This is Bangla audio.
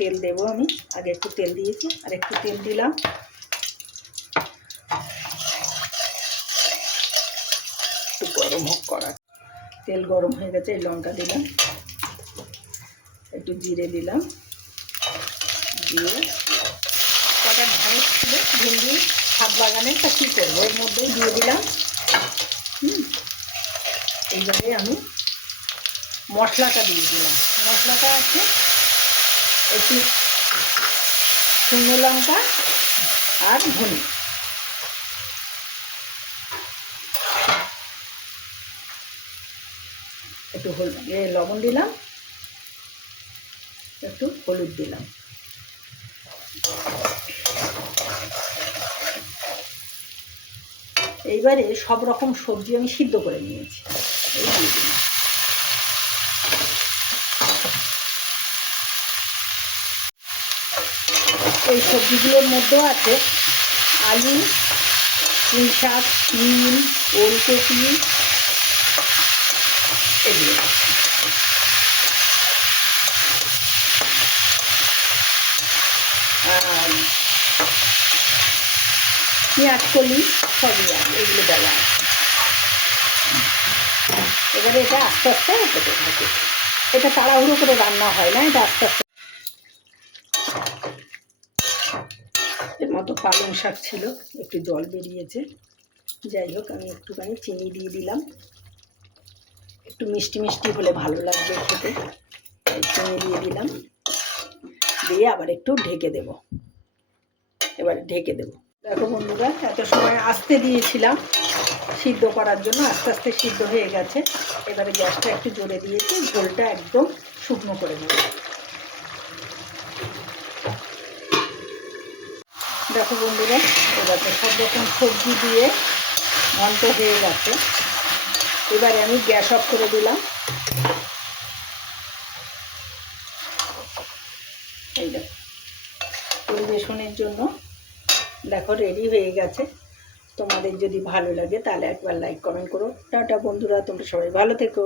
তেল দেবো আমি। আগে একটু তেল দিয়েছি, আর একটু তেল দিলাম। একটু গরম হোক কড়া। তেল গরম হয়ে গেছে, এই লঙ্কা দিলাম, একটু জিরে দিলাম, দিয়ে কটা ঢেঁড়স ছিল ভেন্ডি ছাদ বাগানের, তা কী করবো এর মধ্যেই দিয়ে দিলাম। এইবারে আমি মশলাটা দিয়ে দিলাম। মশলাটা আছে একটু শুকনো লঙ্কা আর ধনে, একটু লবণ দিলাম, একটু হলুদ দিলাম। এইবারে সব রকম সবজি আমি সিদ্ধ করে নিয়েছি, এই দিয়ে দিলাম। এই সবজিগুলোর মধ্যেও আছে আলু, পুঁই শাক, শিম, ওলকপি, এগুলো আর পেঁয়াজ কলি সবই আছে, এগুলো দেওয়া আছে। এবারে এটা আস্তে আস্তে হতে থাকে। এটা তাড়াহুড়ো করে রান্না হয় না, এটা আস্তে আস্তে। এর মতো পালং শাক ছিল, একটু জল বেরিয়েছে। যাই হোক, আমি একটুখানি চিনি দিয়ে দিলাম, একটু মিষ্টি মিষ্টি হলে ভালো লাগবে খেতে, চিনি দিয়ে দিলাম। দিয়ে আবার একটু ঢেকে দেব। এবারে ঢেকে দেব। দেখো বন্ধুরা, এত সময় আস্তে দিয়েছিলাম সিদ্ধ করার জন্য, আস্তে আস্তে সিদ্ধ হয়ে গেছে। এবারে গ্যাসটা একটু জোরে দিয়েছি, ঝোলটা একদম শুকনো করে নেব। দেখো বন্ধুরা, এবারে সব রকম সবজি দিয়ে ঘন্ট হয়ে গেছে। এবারে আমি গ্যাস অফ করে দিলাম। এই দেখো, পরিবেশনের জন্য দেখো রেডি হয়ে গেছে। তোমাদের যদি ভালো লাগে তাহলে একবার লাইক কমেন্ট করো। টাটা বন্ধুরা, তোমরা সবাই ভালো থেকো।